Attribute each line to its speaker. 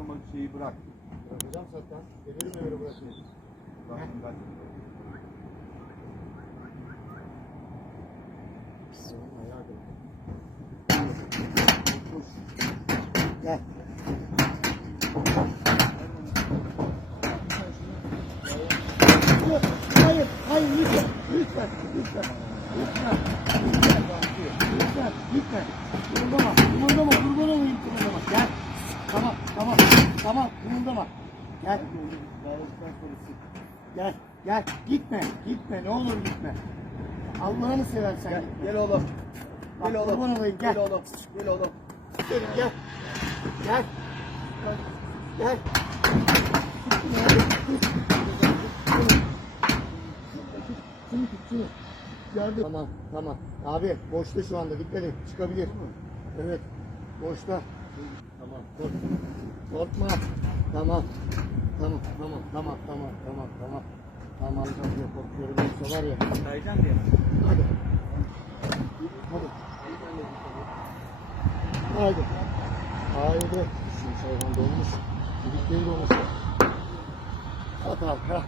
Speaker 1: ama şeyi bırak.
Speaker 2: Bırakacağım zaten. Gelirim öyle bırakayım.
Speaker 1: Bırak, bırak.
Speaker 2: Senin ayağı da. Gel. Yok, Hayır, hayır lütfen, lütfen, lütfen, lütfen, lütfen, lütfen, lütfen, kımıldama, kımıldama, kurban olayım kımıldama, gel, tamam, tamam, kımıldama, gel, gel, gel, gitme, gitme, ne olur gitme, Allah'ını seversen
Speaker 3: Gel,
Speaker 2: gitme.
Speaker 3: gel oğlum.
Speaker 2: Bak,
Speaker 3: Gel oğlum.
Speaker 2: kurban olayım, gel.
Speaker 3: Gel oğlum. Gel oğlum.
Speaker 2: Gel, gel, gel, gel, şunu tut, şunu. Gördüm. Tamam, tamam. Abi boşta şu anda dikkat et. Çıkabilir. Evet. Boşta. Tamam. Kork. Korkma. Tamam. Tamam, tamam, tamam, tamam, tamam, tamam. Tamam, diye korkuyorum. Yoksa var ya.
Speaker 3: Kayacağım diye.
Speaker 2: Hadi. Hadi. Haydi. Haydi. Şimdi hayvan dolmuş. Düdükleri dolmuş. At al. Ha.